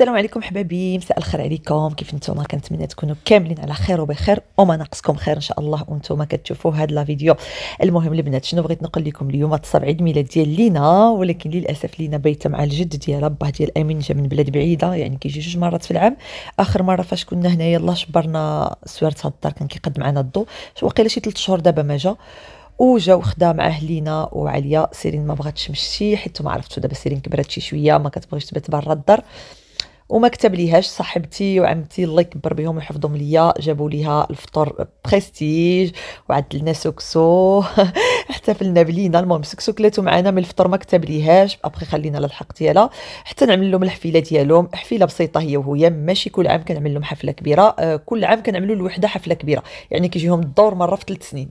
السلام عليكم حبايبي، مساء الخير عليكم. كيف نتوما؟ كنتمنى تكونوا كاملين على خير وبخير وما ناقصكم خير ان شاء الله وانتوما كتشوفوا هذا لا فيديو. المهم البنات، شنو بغيت نقول لكم اليوم؟ تصاب عيد ميلاد ديال لينا، ولكن للاسف لينا بايته مع الجد ديالها. باه ديال امين جا من بلاد بعيده، يعني كيجي 2 مرات في العام. اخر مره فاش كنا هنايا الله شبرنا سوارت هاد الدار كان كيقد معنا الضو، واقيلا شي 3 شهور دابا ما جا. وجا وخدا معاه لينا وعليا. سيرين ما بغاتش تمشي حيت ما عرفتو دابا سيرين كبرات شي شويه، ما كتبغيش تبات برا الدار وما كتب ليهاش. صاحبتي وعمتي الله يكبر بهم ويحفظهم ليا جابوا ليها الفطور بريستيج وعدلنا سكسو احتفلنا بلينا. المهم سكسو كلاتو معنا من الفطور ما كتب ليهاش، ابخي خلينا للحق ديالها حتى نعمل لهم الحفيله ديالهم. حفيله بسيطه هي وهي، ماشي كل عام كنعمل لهم حفله كبيره، كل عام كنعملوا لوحده حفله كبيره، يعني كيجيهم الدور مره في 3 سنين.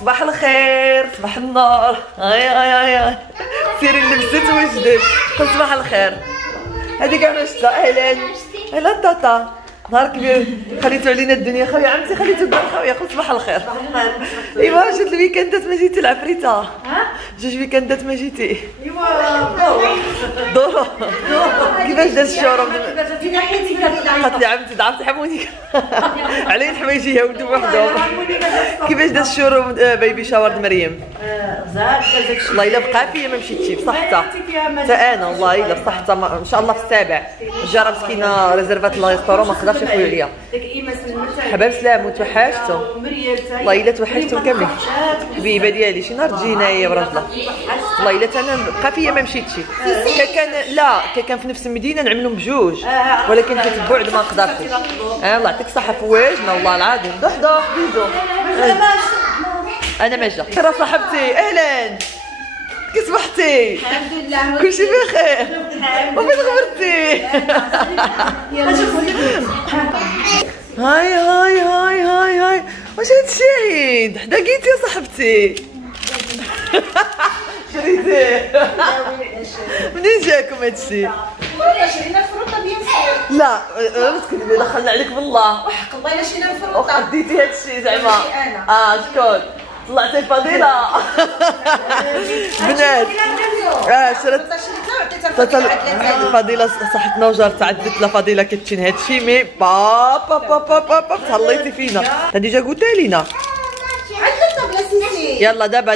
صباح الخير، صباح النور. هاي سيري لبست وجدت. قل صباح الخير. هذيك انا شتا. اهلا تاتا، نهار كبير خليتو علينا الدنيا. خويا عمتي خليتو كاع خويا. قل صباح الخير. ايوا جات الويكاندات ما جيتي العفريته. جوج ويكاندات ما جيتي. ايوا دورو كيفاش داز الشهور؟ قالت لي عمتي ضعفت حموني علي الحوايجيه ولدو بوحدهم. كيفاش داز الشهور بيبي شاور مريم؟ زاد والله الا بقى فيا ما مشيتش بصح حتى انا والله الا بصح حتى ان شاء الله في السابع جاره مسكينه ريزيرفات الريستورون ما قدرش يخويو عليا. حباب سلام وتوحشتو والله الا توحشتو كاملين. حبيبه ديالي شي نهار تجينا يا براجله والله الا انا بقى فيا ما مشيتش. كان في نفس المدينه نعملهم بجوج، ولكن كنت بعد ما قدرتش. الله يعطيك الصحه فواجنا والله العظيم. ضح بيزو. انا ما جا. راه صاحبتي اهلا، كي صبحتي؟ الحمد لله كلشي بخير. وفين غبرتي؟ هاي واش هادشي عيد؟ حدا جيتي يا صاحبتي؟ شريتيه؟ منين جاكم هادشي؟ شرينا الفروطه بيان سور. لا تكذبي، دخلنا عليك بالله. وحق الله الا شرينا الفروطه. وخديتي هادشي زعما؟ شكون؟ طلعتي فضيله. بنات شريت فضيله صاحبتنا وجارتها عدت لها فضيله كتشين هادشي مي بابا تهليتي فينا. هادي جا قلتها لينا عدتنا بلا سيسي. يلا دابا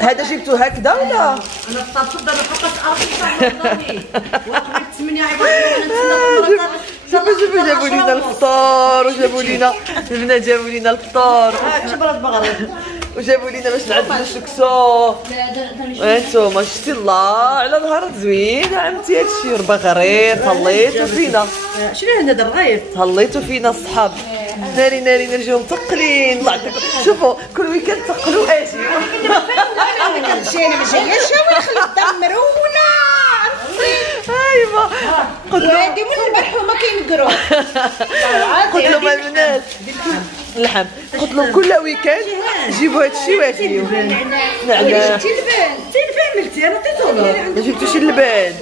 هذا جبتو هكذا ولا؟ انا اتصلت دابا حطيت ارقام وقت 8 عباد. شوفوا جابوا لينا الفطور وجابوا لينا البنات، جابوا لينا الفطور شبرات المغرب وجابوا لينا باش نعدلوا السكسو. انتوما شتي الله على نهار زوين عمتي. هادشي ربا غرير تهليتو فينا. شنو هنا دابا غير تهليتو فينا الصحاب. ناري نرجعو متقلين. الله يعطيكم. شوفوا كل ويكاند تقلوا اجي. انا ما جاياش ولا خلي الدار مرونه. ايوا قلت لهم هادي من المرحومه كينقروا. قلت لهم البنات اللحم، قلت لهم كل ويكاند جيبوا هادشي واكليو. نعناع. شتي اللبان ملتي انا عطيتو ما جبتوش اللبان.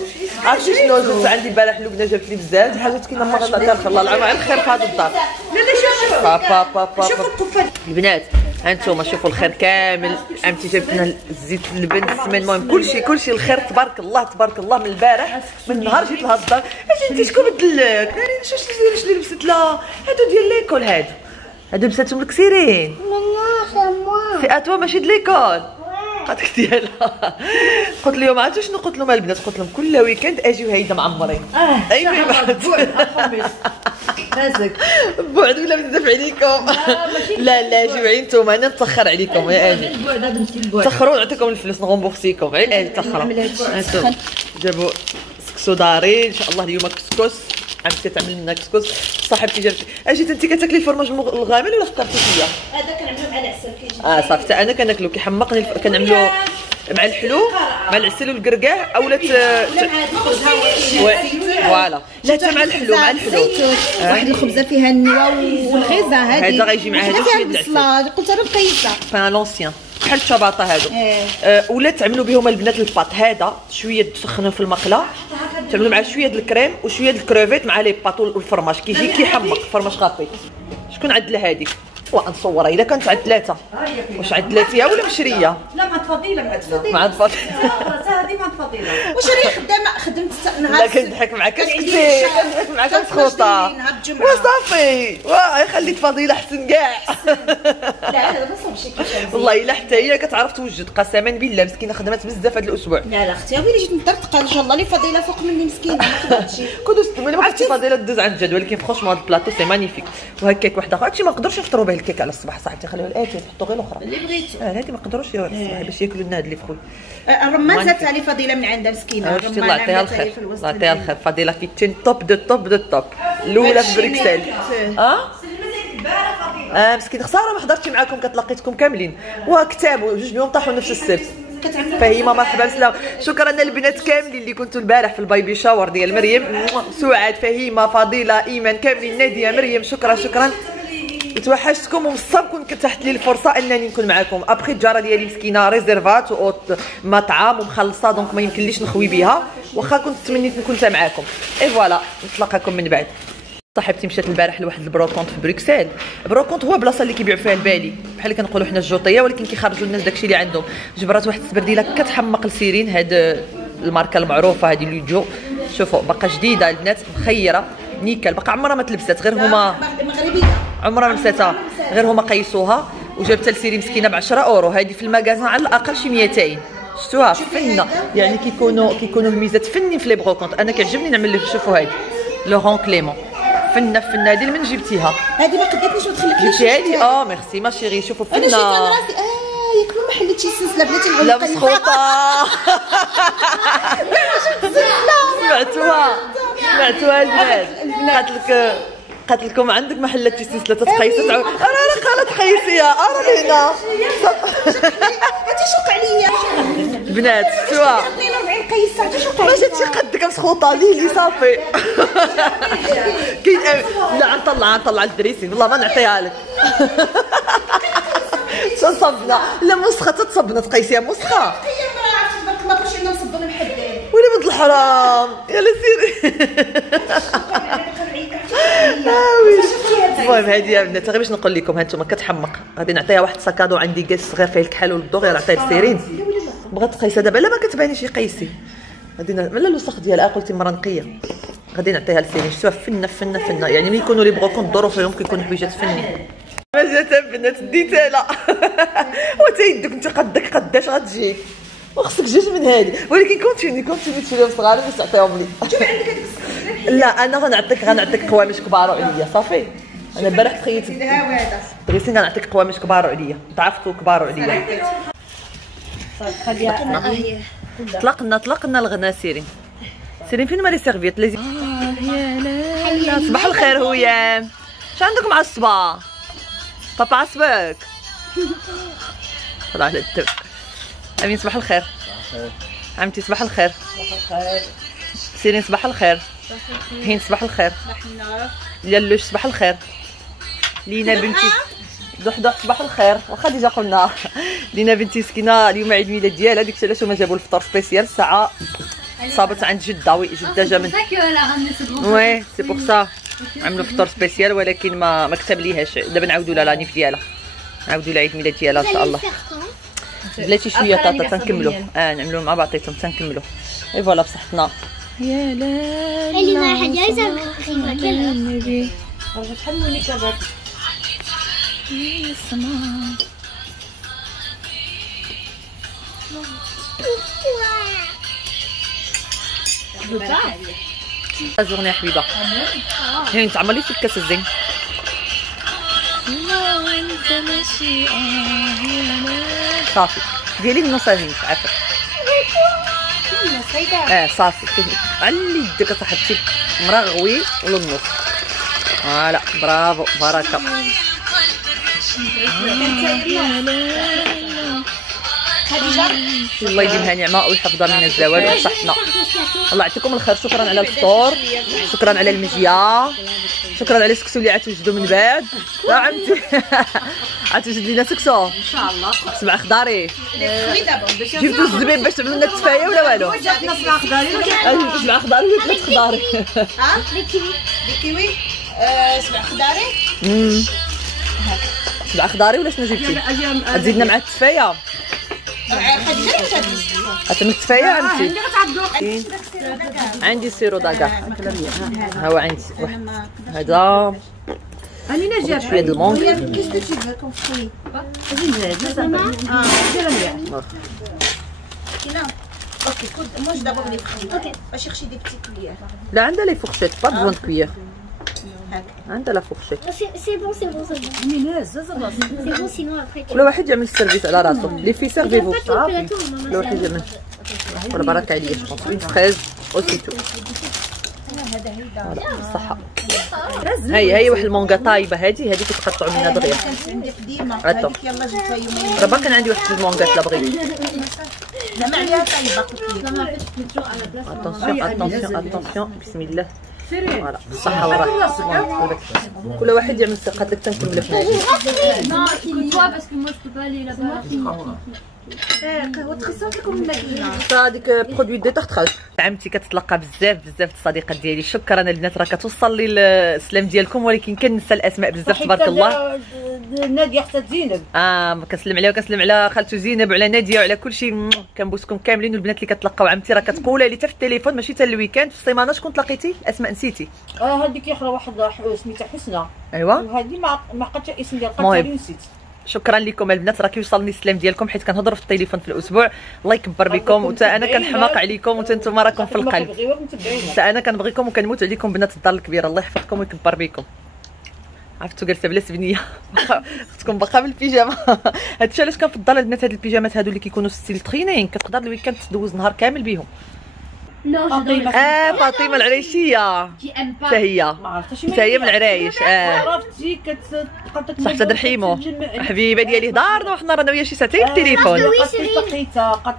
عرفتي شنو جبت عندي البارح؟ لبنى جابت لي بزاف الحاجات كيما ما غنعطيها الخير. الله العظيم على الخير في هذا الدار. لا شوف الطفل البنات هانتوما شوفوا الخير كامل. عمتي جابت لنا الزيت اللبن السمن، المهم كلشي الخير تبارك الله من البارح من النهار جيت لهاد الدار. انت شكون بدلك؟ ناري واش اللي لبست لها هادو ديال ليكول. هادو لبساتهم لك سيرين في اتوا ماشي د ليكول. قالت ديالها. قلت لهم عرفتوا شنو قلت لهم البنات؟ قلت لهم كل ويكاند اجيو هيدا معمرين. ايوا بعد مازك بعد ولا بزاف عليكم. لا جوعين نتوما، انا نتاخر عليكم. اجي تاخروا نعطيكم الفلوس نغومبورسيكم. اجي تاخروا. جابوا سكسو داري ان شاء الله اليوم كسكس. عمتي تعمل لنا كسكس. صاحبتي جابت. اجيت انت كتاكلي الفرماج الغامل ولا فكرتي فيا؟ هذا كنعملو مع العسل. صافي انا كناكلو كيحمقني. كنعملو مع الحلو مع العسل والكركاع اولا فوالا. لا حتى مع الحلو واحد الخبزه فيها النوى والغيزه. هذا غيجي مع هذا شويه العسل. قلت انا مقيسه فان لونسيان بحال الشباطه هادو. ولا تعملوا بهم البنات الباط. هذا شويه تسخنوه في المقله، تعملوا معاه شويه د الكريم وشويه د الكروفيت مع لي باط والفرماج. كيجي كيحمق فرماج خاطي. شكون عدل هذيك؟ ونصورها الا كانت عند 3. واش عند 3 ولا مشريه؟ لا مع فضيله. مع فضيله هذه مع فضيله. واش راه خدامه خدمت لا كنضحك معاك اسكتي، كنضحك معاك مسخوطه وصافي. واه خليت فضيله حسن كاع. لا هذا ما صابش كيفاش والله الا حتى هي كتعرف توجد، قسما بالله مسكينه خدمات بزاف هذا الاسبوع. لا لا اختي ويلي جيت نطرطق ان شاء الله لي فضيله فوق مني مسكينه ما تقدرش. كنت ملي ما عرفتي فضيله دوز عند جد، ولكن فرونشمون هذا البلاطو سي مانيفيك. وهكاك واحد اخر هادشي ما نقدروش نفطروا به الكيك على الصباح صاحبتي، خليوه الاكل نحطوا غير الاخرى اللي بغيتي. هادي ما نقدروش يا الصباح باش ياكلوا لنا هاد لي فروي. الرمان زادتها لي فضيله من عندها مسكينه. شتي الله يعطيها الخير، الله يعطيها الخير. فضيله كيتشين توب دو توب دو توب الاولى في بروكسل. مسكين خساره ما حضرتش معاكم، كتلاقيتكم كاملين وكتابوا جوج بهم طاحوا نفس السبت. فهيمه مرحبا بسلام، شكرا للبنات كاملين اللي كنتوا البارح في البايبي شاور ديال مريم، سعاد فهيمه فضيله ايمان كاملين ناديه مريم، شكرا توحشتكم ومصاب كنت كتحت لي الفرصه انني نكون معكم. ابخي الجاره ديالي مسكينه ريزيرفات مطعم ومخلصه دونك ما يمكنليش نخوي بها، واخا كنت تمنيت نكون معكم. اي فوالا نتلاقاكم من بعد. صاحبتي مشات البارح لواحد البروكونت في بروكسل. بروكونت هو بلاصه اللي كيبيعوا فيها البالي بحال اللي كنقولوا حنا الجوطيه، ولكن كيخرجوا الناس داكشي اللي عندهم. جبرات واحد السبرديله كتحمق لسيرين، هاد الماركه المعروفه هذه لوجو. شوفوا باقا جديده البنات مخيره نيكل، باقا عمرها ما تلبست، غير هما مغربيه عمرها ما لبستها، غير هما قيسوها وجابتها لسيري مسكينه ب 10 اورو. هذه في المغازان على الاقل شي 200. شفتوها فنه، يعني كيكونوا الميزات فنين في لي بروكونت. انا كيعجبني نعمل لكم. شوفوا هذه لورون كليمون فنه هذه من جبتيها؟ هذه ما قداتنيش ما دخلتليش. جبتي هذه؟ ميرسي ما شيري. شوفوا فنه. انا شفت انا راسي ياك ما حليتش سلسله بلاتي لا مسخوطه. سمعتوها البنات، قالت لكم عندك ما حلتي سلسله تتقيسي. انا قالت قيسيها هنا. انت شوق عليا البنات شفتوها 42 قيسه. انت شوق عليا ما جاتش قدك مسخوطه لي صافي. كاين لا نطلع الدريسين والله ما نعطيها لك. تصبنا لا مسخه تتصبنا تقيسيها مسخه. ما كنتش عندنا مصبر محدد ولي ولد الحرام يلا سيري. المهم هذه يا بنات غير باش نقول لكم، هانتوما كتحمق غادي نعطيها واحد ساكادو عندي كاس صغير فيه الكحل والدغ، يلا نعطيه لسيرين. بغات تقيسها دابا لا ما كتبانيش يقيسي. غادي ملا الوسخ ديالها قلتي مرة نقيه، غادي نعطيها لسيرين. شفتوها فنه يعني ملي يكونوا لي بغوكون دورو فيهم كيكونوا حويجات فني. ما جات البنات ديتها لا. وتا يدك انت قداش غتجي وخصك جوج من هذه، ولكن كونتيني تشريهم صغار باش تعطيهم لي. لا انا غنعطيك قوامش كبار عليا صافي. انا البارح تخيلت دريسين غنعطيك قوامش كبار عليا ضعفتو كبار عليا. طلقنا الغنا. سيرين فين مالي سيرفيت لازم. يا لا صباح الخير هويا، اش عندكم عصبه؟ بابا عصبك طلع على الدب. امين صباح الخير. عمتي صباح الخير. سيرين صباح الخير. هين صباح الخير. لالوش صباح الخير. لينا بنتي ضحضح صباح الخير. واخا ديجا قلنا لينا بنتي سكينه اليوم عيد ميلاد ديالها، ديك علاش هما جابوا الفطور سبيسيال الساعه صابت عند جده. وي جده جا من وي سي بوغ سا عملوا فطور سبيسيال، ولكن ما كتبليهاش. دابا نعاودوا لها لانيف ديالها، نعاودوا لها عيد ميلاد ديالها ان شاء الله. بلاتي شويه طاطا تنكملوا نعملوا مع بعضياتهم تنكملوا. اي فوالا بصحتنا. يا لا اللي ما حد يعزم خيمه النبي راه تحملوني كبر السماء. جورني يا حبيبه. هي تعملي في الكاس الزين صافي ديالي من نص هين عافاك. صافي علي يدك صاحبتي مرغوي وللنص. فوالا برافو بركه. الله يديمها نعمه ويحفظها من الزوال وصحتنا. الله يعطيكم الخير. شكرا على الفطور، شكرا على المجيه، شكرا على السكسو اللي عتوجدوا من بعد. عمتي عتوجد لينا سكسو ان شاء الله. سبع خضاري جبتوا الزبيب باش تعملوا لنا التفايه ولا والو؟ جبنا سبع خضاري. سبع خضاري ولا ثلاث خضاري؟ بالكيوي 7 خضاري. سبع خضاري ولا شنو جبتي؟ تزيدنا مع التفايه. غتمتفايا عمتي. عندي سيرو داكار ها هو عندي واحد هذا علينا جاب شويه د المونك. اوكي كود موش دابا بغيت اوكي باش يخشي ديك التيكليه. لا عندها لي فورشيت با بزون كويير. عندها لا فورشيت. C'est bon, c'est bon, c'est bon. C'est bon, sinon après tu... كل واحد يعمل السيرفيس على راسو. لي في سيرفيفو Pas tout le plateau, maman. كل واحد يعمل. ولا بركة عليا جو بونس 13 اوسيتو. بالصحة. هاي واحد المونغا طايبة هذه كيتقطعوا منها دغيا. عندي قديمه هذيك يلاه جبتها يومين. راه كان عندي واحد المونغات لا بغيت. زعما عليها طايبه قلت لك. اتونسيون بسم الله. فوالا بالصحة والراحة. كل واحد يعمل ثقة لك تنكملوا حنا. Non, c'est toi parce que moi je peux pas aller là-bas. قهوه تخصص لكم الماكينه. هذيك برودوي دو تارتراج. عمتي كتتلقى بزاف الصديقات ديالي. شكرا البنات راه كتوصل لي السلام ديالكم ولكن كنسى الاسماء بزاف تبارك الله. ناديه حتى زينب. كنسلم عليها وكنسلم على خالته زينب وعلى ناديه وعلى كلشي. كنبوسكم كاملين والبنات اللي كتلقاو عمتي راه كتقولها لي حتى في التليفون ماشي حتى الويكاند في السيمانه. شكون تلاقيتي الاسماء نسيتي؟ هذيك اخرى واحد سميتها حسنى. ايوا وهذه ما عقدتش الاسم ديالها نسيت. شكرا لكم البنات راه كيوصلني السلام ديالكم حيت كنهضروا في التليفون في الاسبوع. الله يكبر بكم وتا انا كنحماق عليكم وتا نتوما راكم في القلب. تا انا كنبغيكم وكنموت عليكم بنات الدار الكبيره. الله يحفظكم ويكبر بكم. عرفتوا جالسه بلا سبنيه اختكم باقا بالبيجامه. هادشي علاش كنفضل البنات هاد البيجامات هادو اللي كيكونوا ستيل تخينين كتقدر الويكاند تدوز نهار كامل بهم. فاطمه العريشيه حتى هي من العرايش. عرفتي صح تدر حيمو حبيبه ديالي دارنا وحنا رانا ويا شي ساعتين التليفون.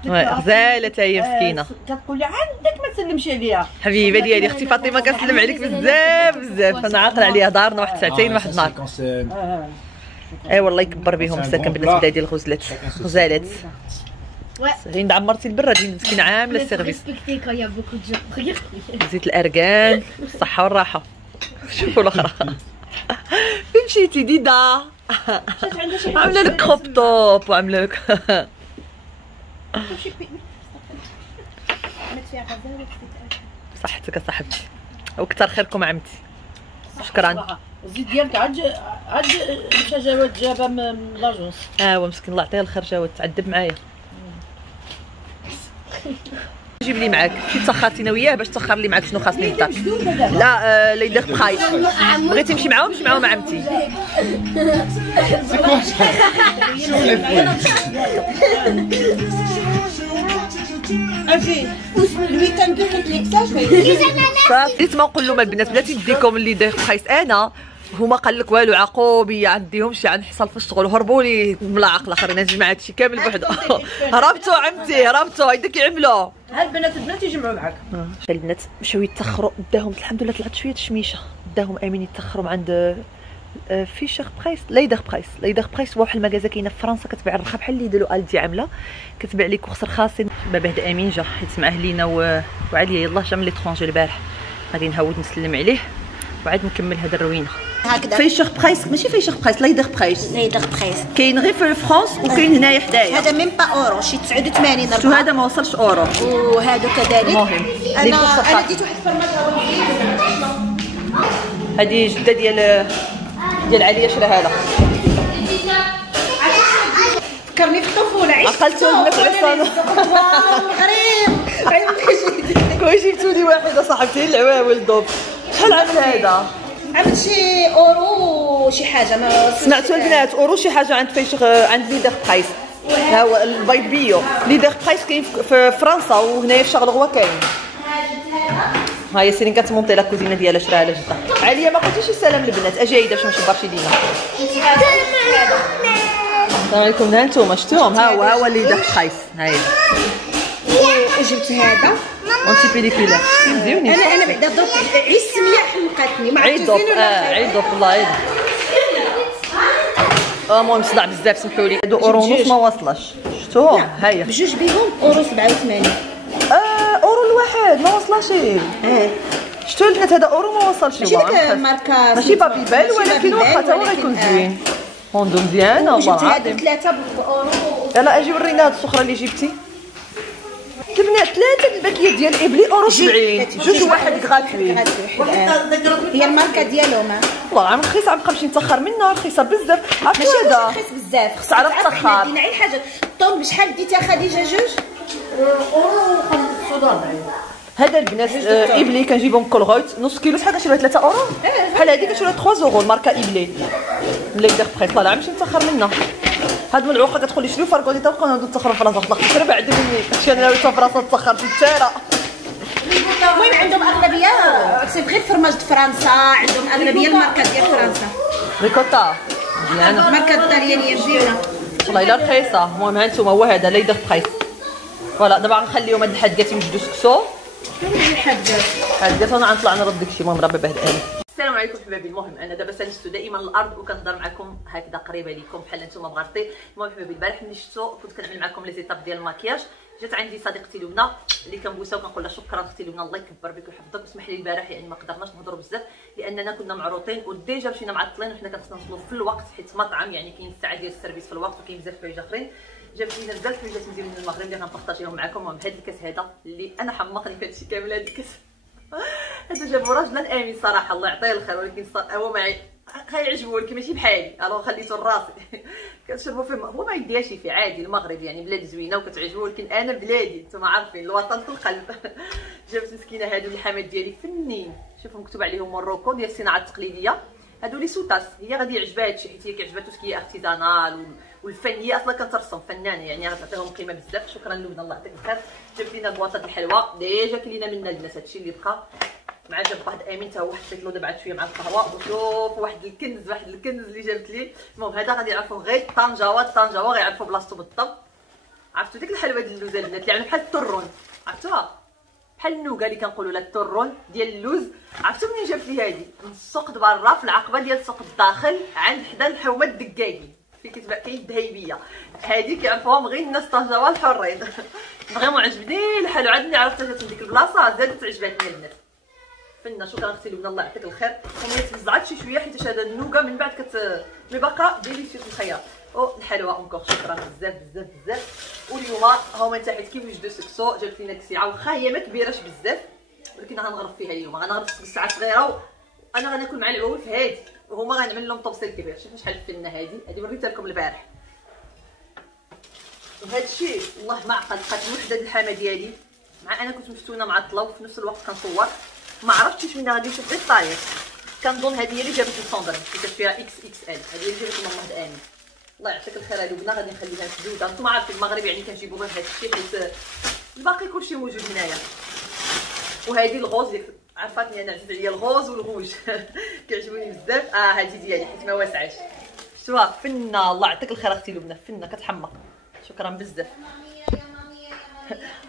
غزاله حتى هي مسكينه كتقول لي عندك ما تسلمش عليها. حبيبه ديالي اختي فاطمه كنسلم عليك بزاف انا عاقله عليها دارنا واحد ساعتين واحد النهار. والله يكبر بهم مساكن بنات بلادي الغزلات هند عمرتي البراد هند مسكينه عامله السيرفيس. زيت الاركان الصحه والراحه. شوفوا الاخرى فين مشيتي ديدا؟ عامله لك كروب توب وعامله لك صحتك صاحبتي وكثر خيركم عمتي. شكرا. الزيت ديالك عاد مشى جواد جابها من لاجونس. هو مسكين الله يعطيه الخير جواد تعذب معايا. جيب لي معاك شي تسخرتينا وياه باش تسخر لي معاك شنو خاصني ندار. لا لي دير بخايط بغيتي نمشي معاهم نمشي معاهم عمتي. اجي الويكاند قلت لك صافي ما نقول لهم البنات بلاتي نديكم اللي داير بخايس انا هما قال لك والو عقوبيه عنديهم شي غنحصل في الشغل وهربوا لي ملاعق الاخرين نجمع هادشي كامل بوحدو. هربتوا عمتي هربتوا هيدا كيعملوا. ها البنات يجمعوا معاك. البنات مشاو يتاخروا داهم الحمد لله طلعت شويه الشميشه داهم امين يتاخروا عند فيشر برايس ليدر برايس واحد المغازه كاينه في فرنسا كتبيع الرخا بحال اللي داروا الدي عامله كتبيع لي كورس رخاصين. بابا هذا امين جا حيت مع اهلينا وعليا يلاه جا من ليترونجي البارح غادي نهود نسلم عليه وعاد نكمل هذا الروينه. هكذا فيشر برايس ماشي فيشر برايس ليدر برايس كاين غير في فرنسا وكاين هنايا حدايا. هذا ميم با اورو شي 89 شو هذا ما وصلش اورو. وهذا كذلك المهم انا ديت واحد الفرماط. هذه جده ديال عليا شراها لها. فكرني في الطفوله عقلتو البنات على الصالون غريب كون جبتو لي واحده صاحبتي العواول دوب. شحال عامل هذا؟ عملت شي اورو شي حاجه ما سمعتوا البنات اورو شي حاجه عند فيشغ عند ليدر برايس. ها هو البيض بيو ليدر برايس كاين في فرنسا وهنايا في شارلغوا كاين. هاي سيرين كتمونطي لا كوزينه ديالها شراها لجده. عليا ما قلتيش السلام للبنات اجي عيده باش ما نشبرش لينا. السلام عليكم هانتوما شفتوهم ها هو ليدر برايس هاي. جبت هذا اونتي بيليكولا مزيونين. انا بعدا دوك عي السميه حمقتني ما عرفتش عيدوب عيدوب والله عيد. المهم صداع بزاف سمحوا لي. هادو اورو ونص ما واصلاش شفتوهم هاهي بجوج بيهم اورو 87. اورو الواحد ما وصلاش. شفتوا البنات هذا اورو ما وصلش. ماشي داك ماركه ماشي بابي بال ولكن واخا تا هو غيكون زوين. هوندو مزيانه والله العظيم. جبت هادو 3 باورو. يلا اجي ورينا هاد السخره اللي جبتي. البنات 3 الباكيه ديال ابلي اورو 70 جوج واحد غراتوي. هي الماركه ديالهم والله عام رخيصه، عم نبقى نمشي نتاخر منها، رخيصه بزاف. عرفتي هذا رخيص بزاف، خص عرف تاخر. دينا غير حاجه الطوب بشحال ديتها خديجه؟ جوج اورو 45. هذا البنات ابلي كنجيبهم كل غوت نص كيلو شحال كنشريوها 3 اورو بحال هذه كنشريوها 3 اورو الماركه ابلي اللي يدير بخيط. لا عم نمشي نتاخر منها. هاد من العوقه كتقول لي شنو فرقوا ديتا بقاو نعاودو نتاخروا في راسها في الاخر ترى بعد مني هادشي انا ناوي في راسها تاخرت التاره. المهم عندهم اغلبيه سي غير فرماج فرنسا، عندهم اغلبيه الماركه ديال فرنسا. ريكوتا مزيانه، الماركه الطليانيه مزيانه والله الا رخيصه. المهم ها انتم هو هذا اللي يدير بخيط. فوالا دابا غنخليهم هاد الحدقات يوجدوا سكسو حدقات وانا غنطلع نرد داكشي. المهم راه بابا هاد السلام عليكم حبابي. المهم انا دابا سالستو دائما الارض وكنهضر معكم هكذا قريبه ليكم بحال نتوما بغارطي. المهم حبابي البارح ملي شفتو كنت كنعمل معكم لي زيتاب ديال الماكياج، جات عندي صديقتي لبنى اللي كنبوسها وكنقول لها شكرا اختي لبنى الله يكبر بك ويحفظك. واسمح لي البارح يعني ما قدرناش نهضروا بزاف لاننا كنا معروطين وديجا مشينا معطلين وحنا كنخصنا نوصلوا في الوقت حيت مطعم يعني كاين الساعه ديال السيرفيس في الوقت وكاين بزاف حوايج اخرين. جابت لينا بزاف الحوايجات مزيانين من المغرب اللي غنبارطاجيهم معكم. المهم هذا الكاس هذا اللي انا حمقني في هادشي كامل. هذا الكاس هذا جابو راجل امين صراحه الله يعطيه الخير، ولكن هو معي غيعجبو ولكن ماشي بحالي الو خليته لراسي. كنشربوا فيه هو ما يديهاش فيه عادي. المغرب يعني بلاد زوينه وكتعجبو، ولكن انا بلادي نتوما عارفين الوطن في القلب. جابت مسكينه هادو الحماد ديالي فنين، شوفوا مكتوب عليهم موروكو ديال الصناعه التقليديه. هادو لي سوتاس هي غادي يعجبها هادشي حيت هي كيعجبها توسكي ارتيزانال والفنيه اصلا كترسم فنانه يعني غتعطيهم قيمه بزاف. شكرا لبنى الله يعطيك الخير. جابت لينا بواطه الحلوى ديجا كلينا منها البنات هادشي اللي بقى مع جاب واحد امين تا هو حطيت له دابا عاد شويه مع القهوه. وشوف واحد الكنز اللي جابت لي. المهم هذا غادي يعرفوه غير طنجاوه غيعرفوا بلاصتو بالضبط. عرفتوا ديك الحلوه ديال اللوز البنات اللي عامله بحال الترون، عرفتوها بحال النوغا اللي كنقولوا لها الترون ديال اللوز. عرفتوا منين جابت لي هذه؟ من السوق برا في العقبه ديال السوق الداخل عند حدا الحومه الدكاكي في كتباع كاين الدهيبيه. هذه كيعرفوهم غير الناس طنجاوه الحرين. فريمون عجبني الحال عاد عرفتها جات من ديك البلاصه زادت عجبتني البنات. فنه شكرا اختي لبنى الله يعطيك الخير. وملي تفزعت شي شويه حيت هذا النوغا من بعد مي باقا ديليسيوس الخيار. الحلوى اونكور شكرا بزاف بزاف بزاف. واليوم هما تحت كيف وجدوا سكسو جابت لينا كسيعه واخا هي ما كبيراش بزاف ولكن غنغرف فيها اليوم. غنغرف بالساعه صغيره وانا غناكل مع العوالف هادي وهما غنعمل لهم طبسيل كبير. شوفوا شحال الفنه هذه وريتها لكم البارح. وهذا الشيء والله ما عقل بقات وحده الحامه ديالي مع انا كنت مفتونه معطله وفي نفس الوقت كنصور ما عرفتش منين غادي نشوف غير الطاير. كنظن هذه هي اللي جابت الصندره اللي كانت فيها اكس اكس ال. هذه اللي جابت ماما امين الله يعطيك الخير. لبنى غادي نخليها تزوج. انتم عارفين المغرب يعني كنجيبوا غير هذا الشيء حيت الباقي كلشي موجود هنايا. وهذه الغوز اللي عرفتني انا عزيز عليا الغوز والغوج كيعجبوني بزاف. هذه ديالي حيت ما واسعاش. شتوها فنه الله يعطيك الخير اختي لبنى فنه كتحمق. شكرا بزاف.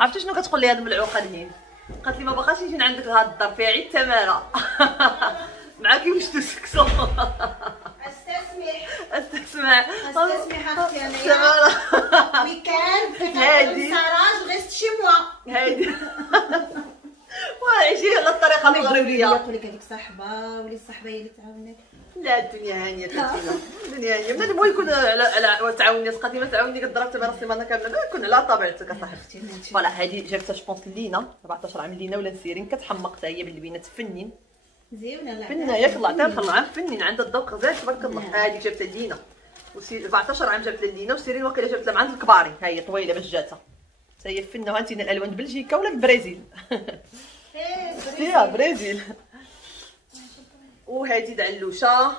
عرفتي شنو كتقول لي هاد الملعوقه الهين؟ قالت لي ما باغاش نجي عندك لهاد الدار فيها عيد تماره. معاكي واش تسكسو. استسمع اختي انايا ويكاند هادي سراج غير شي موا هادي وعيشي على الطريقه المغربيه. يقول لك هذيك صاحبه ولي الصاحبه هي اللي تعاونك. لا الدنيا هانيه كتينا الدنيا هانيه. من المهم يكون على تعاوني سقاتي ما تعاوني ضربت انا السيمانه كامله يكون على طبيعتك اصاحبتي. فوالا هذه جابتها جبونس لينا 14 عام لينا ولا نسيرين كتحمق حتى هي بالبنات فنين زيونه لا فنه ياك الله يعطيها الخير عام فنين عندها الذوق زاد تبارك الله. هذه جابتها لينا 14 عام جابت لينا وسيرين واقيلا جابت لها من عند الكباري. ها هي طويله باش جاتها حتى هي فنه. وهانتينا الالوان بلجيكا ولا البرازيل؟ فيها برازيل. وهذه دعلوشه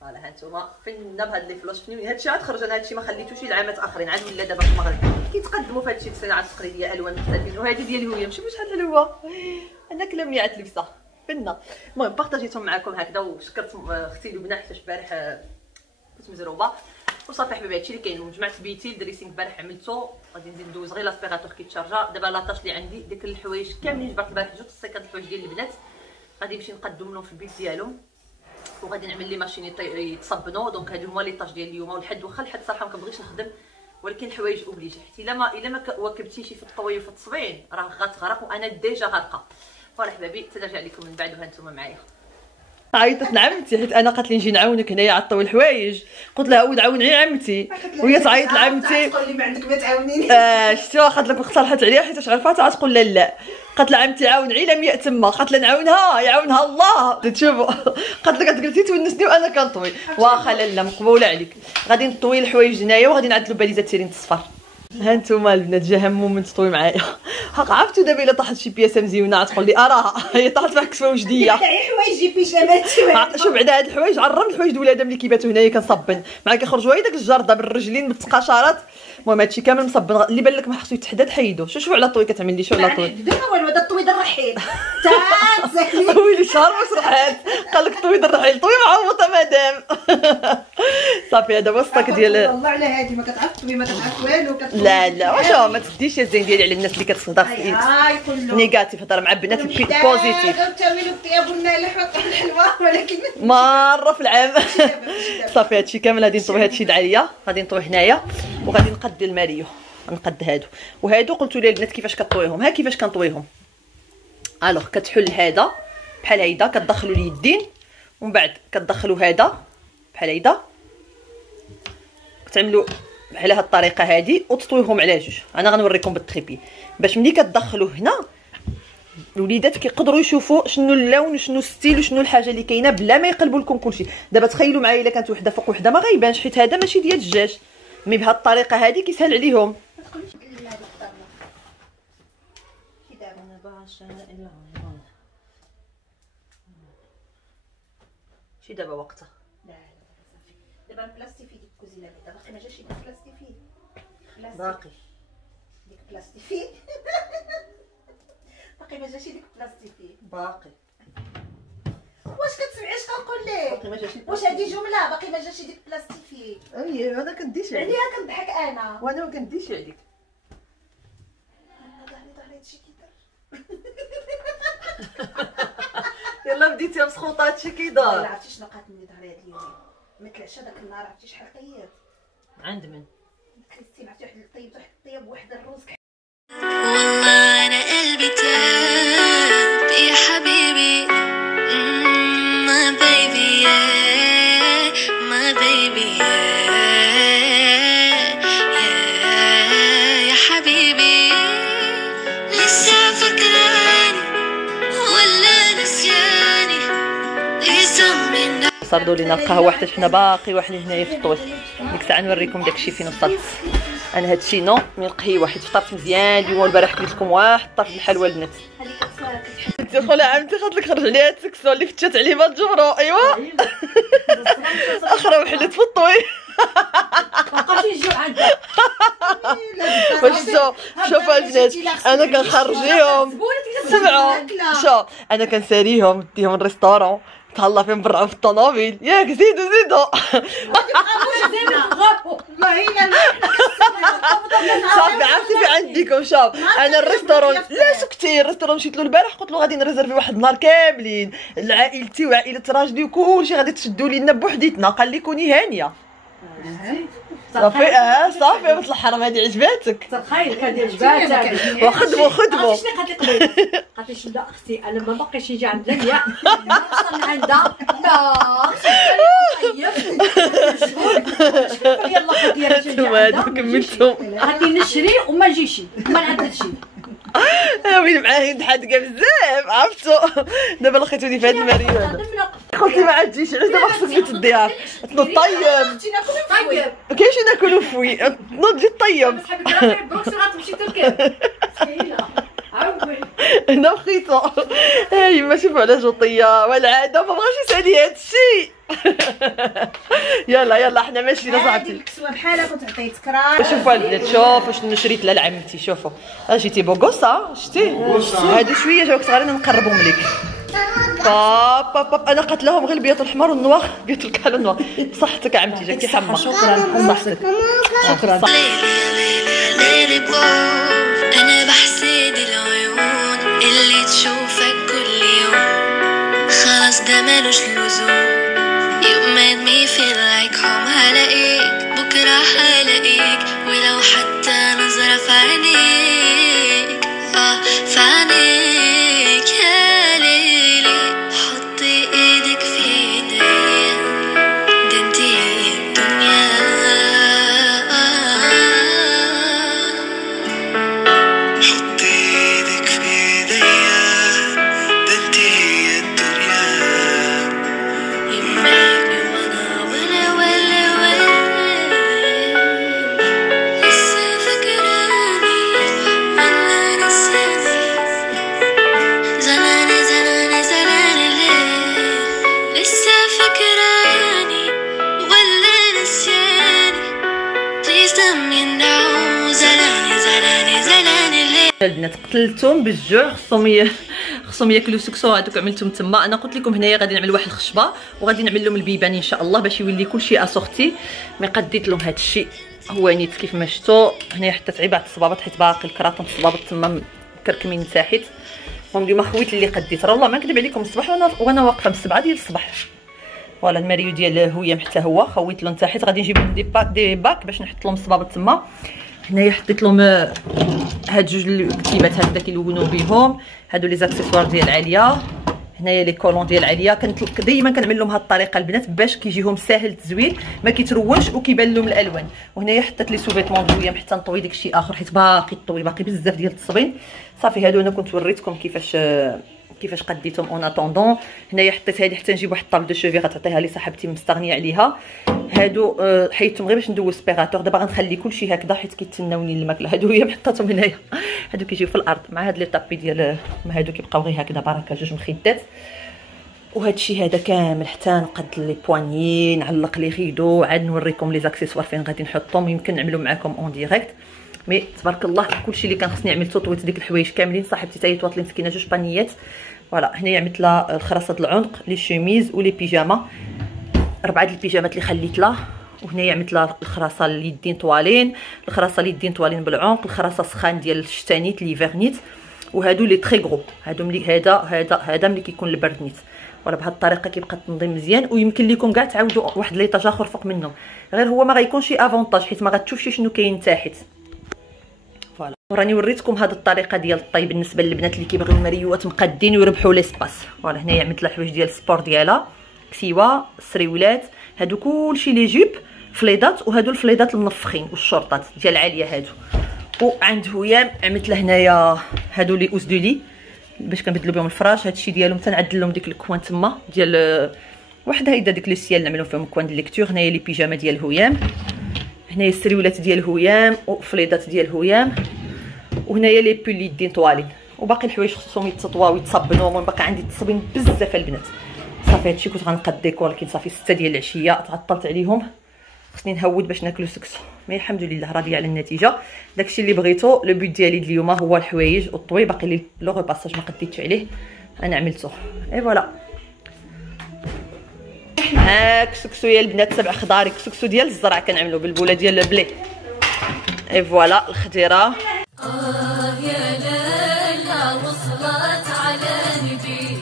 فوالا ها نتوما فنه بهاد لي فلوس فنين. هادشي عاد خرج انا هادشي ما خليتوش لعامات اخرين عاد ولا دابا في المغرب كيتقدموا في هادشي الصناعه التقليديه الوان مختلفين. وهذه ديال الهويه شوفوا شحال حلوه انا كلا ميعات لبسه فنه. المهم بارطاجيتهم معكم هكذا وشكرت اختي لبنى حيت البارح كنت مزروبه وصافي حبيبي هادشي اللي كاين. وجمعت بيتي الدريسينغ البارح عملته غادي نزيد ندوز غير لاسبيغاتور كيتشارجا. دابا لاطاش اللي عندي ديك الحوايج كاملين جبرت البارح جوج السيكات الحوايج ديال البنات غادي نمشي نقدم لهم في البيت ديالهم وغادي نعمل لي ماشين يتصبنوا. دونك هادو هما لي طاج ديال اليوم. والحد واخا الحد صراحه ما كنبغيش نخدم ولكن الحوايج اوبليجي حيت الا ما واكبتيش في الطوي وفي التصبين راه غتغرق وانا ديجا غارقه. فوالا حبابي تنرجع لكم من بعد وها نتوما معايا. عيطت لعمتي حيت انا قالت لي نجي نعاونك هنايا على طوي الحوايج، قلت لها ود عاوني عمتي، وهي تعيط لعمتي تقول لي ما عندك ما تعاونيني. شتي قالت لك اقترحت عليها حيت عرفتها تقول لا لا، قالت لها عمتي عاوني لم يأتم، قالت لها نعاونها يعاونها الله. تشوفوا قالت لك قلتي تونسني وانا كنطوي، واخا لاله مقبوله عليك. غادي نطوي الحوايج هنايا وغادي نعدلو باليزه تيرين تصفر. ها نتوما البنات جا همو من تطوي معايا. حق عرفتو دابا الا طاحت شي بياسه مزيونه تقول لي اراها هي طاحت فيها كسفه وجديه. حوايجي بيجامات. شوف بعدا هاد الحوايج عرم الحوايج د ولادها ملي كيباتوا هنايا كنصبن مع كيخرجوا هاي داك الجرده بالرجلين بالتقاشرات. المهم هادشي كامل مصبن اللي بان لك ما خصو يتحدد حيدو. شوفوا على الطوي كتعمل لي شو على الطوي دابا والو هذا الطويد الرحيل تا تزكلي ويلي شهر واش رحات قال لك طوي الرحيل طوي معوضه مدام. صافي هذا هو الصاك ديال والله على هادي ما كتعرف طوي ما كتعرف والو لا لا واش ما تديش يا زين ديالي على الناس اللي كتصدر في نيجاتيف. هضر مع بنات البوزيتيف تعملوا الطياب والمالح والحلوى ولكن مره في العام. صافي هادشي كامل غادي نطوي هادشي دعاليا غادي نطوي هنايا وغادي نقد الماريو نقد هادو وهادو. قلتوا لي البنات كيفاش كطويهم ها كيفاش كنطويهم. الوغ كتحل هذا بحال هيدا كتدخلوا اليدين ومن بعد كتدخلوا هذا بحال هيدا كتعملوا على هاد الطريقه هادي وتطويهم على جوج. انا غنوريكم بالتريبي باش ملي كتدخلوا هنا الوليدات كيقدروا يشوفوا شنو اللون وشنو الستيل وشنو الحاجه اللي كاينه بلا ما يقلبوا لكم كلشي. دابا تخيلوا معايا الا كانت وحده فوق وحده ما غيبانش حيت هذا ماشي ديال الدجاج. مي بهاد الطريقه هادي كيسهل عليهم. شي دابا وقتها لا صافي دابا البلاستيفي ديك الكوزينه دابا باقي ما جاش ديك البلاستيفي باقي ديك البلاستيفي باقي ما جاش ديك البلاستيفي باقي واش كتسمعيش كنقول لك باقي ما جاش واش هادي جمله باقي ما جاش ديك البلاستيفي اي انا كنديش عليك عليها كنضحك انا وانا ما كنديش عليك. ظهري هادشي كيدار يلا بديتي مسخوطه هادشي لا كيدار. عرفتي شنو قات مني ظهري هاد اليومين ما طلعش هذاك النهار عرفتي شحال طيب عند من كريستين عرفتي واحد الطيب واحد الطيب واحد الروز والله أنا قلبي تاب يا حبيبي ما بيبي ما بيبي يا حبيبي لسه فكراني ولا نسياني لسه من صردوا لينا القهوه حتى حنا باقي واحد هنايا في الطويل. ديك الساعه نوريكم داكشي فين وصلت. انا هادشي نو من القهيوه حيت فطرت مزيان اليوم والبارح قلت لكم واحد طرف الحلوى البنات. انت خويا عمتي خاطر لك خرج عليها التكسو اللي فتات عليه ما تجبرو. ايوا اخرى وحلت في الطوي مابقاش يجيو عندها واش شوفوا البنات انا كنخرجيهم سمعوا شوف انا كنساليهم نديهم الريستورون تهلا فين برا في الطوموبيل ياك زيدوا والله الا صافي عرفتي في عندكم شوف انا الريستورون لا سكتي الريستورون مشيت له البارح قلت له غادي نريزرفي واحد النهار كاملين لعائلتي وعائله راجلي وكلشي غادي تشدوا لينا بوحديتنا قال لي كوني هانيه. صافي صافي مثل الحرام هذه عجباتك تخيل كان عجباتك وخدموا عرفتي شنو قالت لي قبيل قالت لي شنو لا اختي انا ما باقيش يجي عند ليا ما وصل عندها لا طيب يلا خدي انتوما هادو كملتم غادي نشري وما نجيش ما نعدلش وين معاه يضحك بزاف عرفتو. دابا لقيتوني في هاد الماريو هذا قلت لي ما عاد تجيش علاش دابا خصك تجي تديها طيب طيب كاين شي ناكلو فوي تجي طيب غتمشي تركب هنا بخيتو هاي ما شوفوا على جوطيه والعاده ما بغاش يسالي هادشي. يلا حنا ماشيين صاحبتي الكسوه بحالها كنت عطيتك راه شوفوا البنات شوفوا شنو شريت لعمتي. شوفوا جيتي بوغوسا شتي هادي شويه جاوك صغارين نقربهم لك باب انا قلت لهم غير البيض الحمر والنواخ بيض الكحل النواخ. بصحتك عمتي جاكي حمى بصحتك شكرا. ليلي بوف انا بحسد العيون اللي تشوفك كل يوم خلاص ده مالوش لزوم. You made me feel like home هلاقيك بكره هلاقيك ولو حتى نظرة في عينيك في عينيك يا ليلي حطي ايدك في البنات قتلتهم بالجوع، خصهم ياكلوا سكسو. هذوك عملتهم تما. انا قلت لكم هنايا غادي نعمل واحد الخشبه وغادي نعمل لهم البيبان ان شاء الله باش يولي كلشي اسورتي. مي قديت لهم هذا الشيء هو نيت كيف ما شفتوا. هنايا حتى تعيبات الصبابط حيت باقي الكراطون الصبابط تما مكركمين تحت. المهم اليوم خويت اللي قديت، راه والله ما نكذب عليكم الصباح وانا واقفه من 7 ديال الصباح. فوالا الماريو ديال هويام حتى هو خويت له تحت. غادي نجيب لهم دي باك باش نحط لهم الصبابط تما. هنايا حطيت لهم هاد جوج الكتيبات هكذا كيلونوا بهم. هادو لي زاكسيسوار ديال عليا. هنايا لي كولون ديال عليا. كنت دائما كنعمل لهم هاد الطريقه البنات باش كيجيهم ساهل التزوين، ما كيترونش وكيبان لهم الالوان. وهنايا حطيت لي سوفيتمون ديال حتى نطوي داكشي اخر حيت باقي طوي، باقي بزاف ديال التصبين. صافي هادو انا كنت وريتكم كيفاش قديتهم اون اتوندون. هنايا حطيت هذه حتى نجيب واحد الطابل دو شوفي غتعطيها لي صاحبتي مستغنيه عليها. هادو حيدتهم غير باش ندوز سبيغاتور. دابا غنخلي كلشي هكذا حيت كيتسناوني الماكله. هادو هي حطيتهم هنايا، هادو كيجيو في الارض مع هاد لي طابي ديال هادو كيبقاو غير هكذا بركه جوج مخدات. وهادشي هذا كامل حتى نقد لي بواني، نعلق لي ريدو، عاد نوريكم لي زاكسيسوار فين غادي نحطهم. يمكن نعملو معكم اون ديريكت. مي تبارك الله كلشي اللي كان خصني عملته. طويت ديك الحوايج كاملين. صاحبتي حتى هي طوات لي مسكينه جوج بانيات. فوالا هنايا عملت لها الخراسه العنق، لي شوميز ولي بيجاما، 4 ديال البيجامات اللي خليت لها. وهنايا عملت لها الخراسه اليدين طوالين، الخراسه اليدين طوالين بالعنق، الخراسه سخان ديال الشتانيت لي فيرنيت. وهادو لي تري غرو، هادو ملي هذا ملي كيكون البرد نيت. ولا بهذه الطريقه كيبقى التنظيم مزيان. ويمكن لكم كاع تعاودوا واحد ليطاج اخر فوق منهم، غير هو ما غيكونش افونتاج حيت ما غتشوفش شنو كاين تحت. فوالا وراني وريتكم هذه الطريقه ديال الطي بالنسبه للبنات اللي كيبغيو الماريوات مقادين ويربحوا ليسباس. فوالا هنايا عملت لها الحوايج ديال السبور ديالها، كسيوه، السريولات، هادو كلشي لي جيب فليدات. وهادو الفليدات المنفخين والشورطات ديال عاليه هادو. وعند هويام عملت له هنايا هادو لي اوس دو لي باش كنبدلوا بهم الفراش. هادشي ديالهم تنعدل لهم ديك الكوان تما ديال واحد هيدا ديك لو سيال نعملوا فيهم كوان ديال ليكتور. هنايا لي بيجاما ديال هويام، هنايا السريولات ديال هويام وفليدات ديال هويام. وهنايا لي بول يدين طوالين. وباقي الحوايج خصهم يتطواو ويتصبنوا. المهم باقي عندي التصبين بزاف البنات. صافي هادشي كنت غنقاد ديكور ولكن صافي 6 ديال العشيه تعطلت عليهم. خصني نهود باش ناكلو سكسو. مي الحمد لله راضيه على النتيجه. داكشي اللي بغيتو. لو بوت ديالي اليوم هو الحوايج والطوي. باقي لي لو ريباساج ما قديتش عليه، انا عملته. اي فوالا هاك سكسو يا البنات 7 خضار. سكسو ديال الزرع كنعملو بالبوله ديال البلي. اي فوالا الخضيره. يا ليلى وصلت على نبي.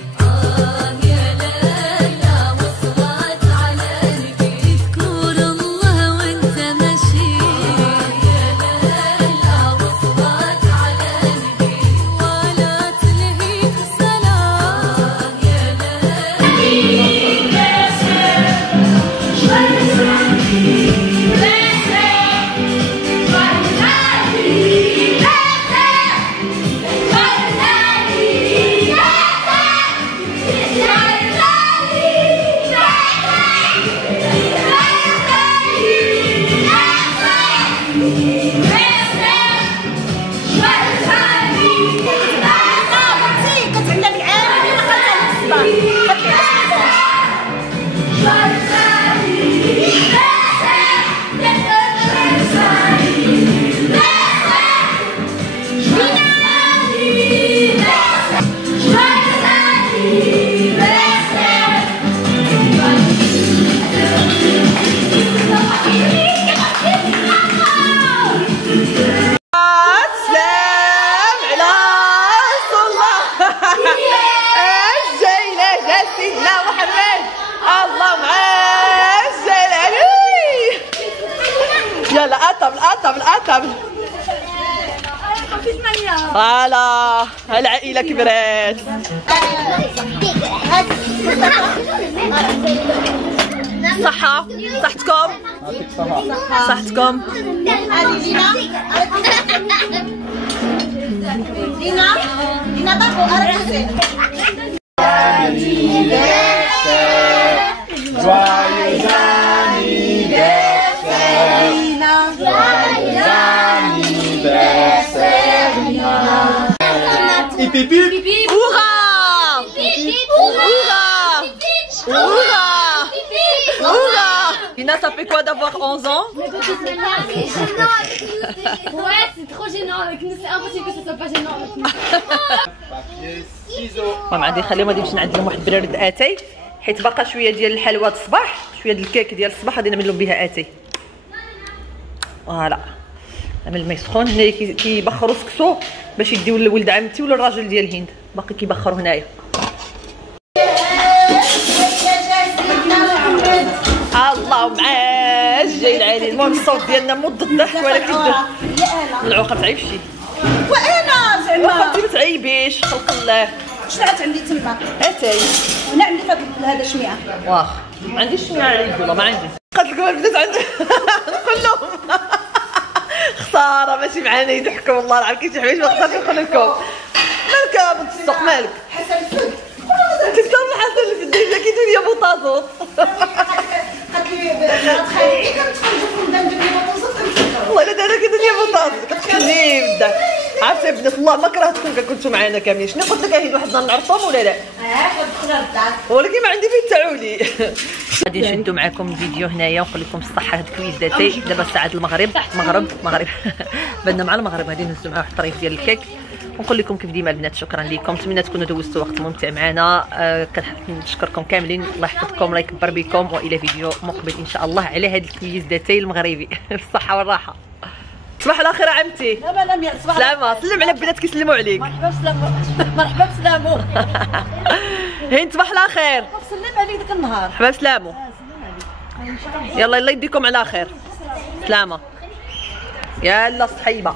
الأطب فوالا العائلة كبرات. صحة صحتكم صحتكم. Là, ça fait quoi d'avoir 11 ans? Ouais, c'est trop gênant avec nous, c'est impossible que ce soit pas gênant avec nous. المهم غادي نخليهم غادي نمشي نعد لهم واحد برارد اتاي، حيت باقا شويه ديال الحلوى الصباح، شويه ديال الكيك ديال الصباح غادي نعمل لهم بها اتاي. فوالا نعمل الماء سخون. هنايا كيبخروا سكسو باش يديو لولد عمتي ولا الراجل ديال الهند، باقي كيبخروا هنايا. اللهم عاش جاي العالي. المهم الصوت ديالنا مو الضحك ولكن العقل تعيب شي. وانا زعما واخا انت ما تعيبيش خلق الله. شنو عندي تما اتاي وانا عندي هذا شميعه. واخا ما عنديش شميعه على يدي والله ما عندي. قالت لكم البنات عندي نقول لهم خساره ماشي معانا يضحكوا والله العظيم كي شي حوايج ما نقدرش نقول لكم. مالك يا بنت السوق مالك؟ حسن الفد انت كثر من حسن الفد جا كيدير لي بوطازوط. قالت لي بنات خالي كنتفرجوا في رمضان ندير لي بطاطس كنتفرجوا. والله الا دابا كيدير لي بوطازوط كتخليه بدا. عرفتي بنات الله ما كرهتكم كنتو معانا كاملين. شنو قلت لك هاد واحد النهار نعرفهم ولا لا؟ كندخل للدار ولكن ما عندي فين تعولي. غادي نشدو معكم الفيديو هنايا ونقول لكم الصحه. هاد كويزاتي دابا ساعه المغرب مغرب بدنا مع المغرب غادي نهزو معاه واحد الطريف ديال الكيك ونقول لكم كيف ديما البنات شكرا لكم. نتمنى تكونوا دوزتوا وقت ممتع معنا. كنشكركم كاملين الله يحفظكم الله يكبر بكم والى فيديو مقبل ان شاء الله على هاد الكويزاتي المغربي بالصحه والراحه. صباح الخير عمتي. سلامة سلم على البنات كيسلموا عليك. مرحبا بسلامو. هين صباح الخير. سلم عليك ديك النهار. مرحبا بسلامو. يلا الله يديكم على خير. سلامة. يلا صحيبة.